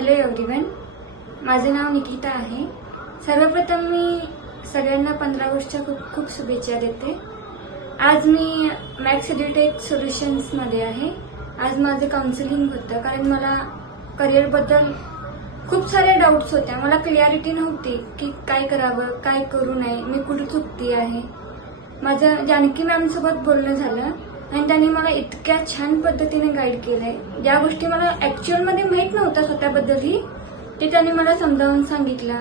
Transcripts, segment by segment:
Hello everyone, माझे नाव निकिता आहे। सर्वप्रथम मी सगळ्यांना 15 ऑगस्टच्या खूप शुभेच्छा देते। आज मी मॅक्स एड्युटेक सोल्युशन्समध्ये आहे। आज माझे काउन्सिलिंग होतं कारण मला करिअरबद्दल खूप सारे डाऊट्स होत्या। मला क्लिअरिटी नव्हती की काय करावं, काय करू नये, मी कुठे चुकती आहे। माझं जानकी मॅम सोबत बोलणं झालं आणि त्यांनी मला इतक्या छान पद्धतीने गाईड केलंय। ज्या गोष्टी मला ॲक्च्युअलमध्ये माहीत नव्हत्या स्वतःबद्दलही ते त्यांनी मला समजावून सांगितलं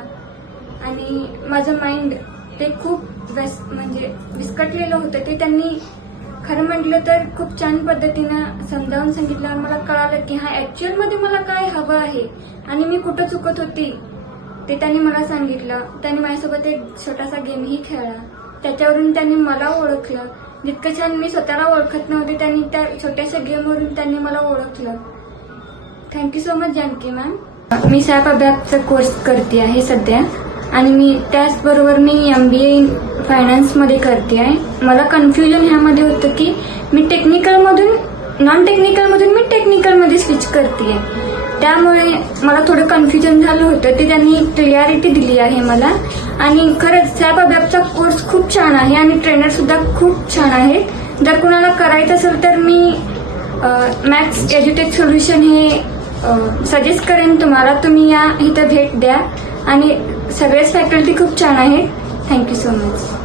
आणि माझं माइंड ते खूप विस्कटलेलं होतं ते त्यांनी खरं म्हटलं तर खूप छान पद्धतीनं समजावून सांगितलं। मला कळालं की हा ॲक्च्युअलमध्ये मला काय हवं आहे आणि मी कुठं चुकत होती ते त्यांनी मला सांगितलं। त्यांनी माझ्यासोबत एक छोटासा गेमही खेळला, त्याच्यावरून त्यांनी मला ओळखलं। जितकं छान मी स्वतःला ओळखत नव्हते त्यांनी त्या छोट्याशा गेमवरून त्यांनी मला ओळखलं। Thank you so much Janaki ma'am. मी सॅप अभ्यासचा कोर्स करते आहे सध्या आणि मी त्याचबरोबर मी MBA फायनान्समध्ये करते आहे। मला कन्फ्युजन ह्यामध्ये होतं की मी टेक्निकलमधून नॉन टेक्निकलमधून मी टेक्निकलमध्ये स्विच करते आहे, त्यामुळे मला थोडं कन्फ्युजन झालं होतं। ते त्यांनी क्लिअरिटी दिली आहे मला आणि खरंच सॅप अभ्यासचा कोर्स खूप छान आहे आणि ट्रेनर सुद्धा खूप छान आहे। जर कुणाला करायचं असेल तर मी मॅक्स एड्युटेक सोल्युशन हे सजेस्ट करेन तुम्हाला। तुम्ही या इथं भेट द्या आणि सगळेच फॅकल्टी खूप छान आहेत। Thank you so much.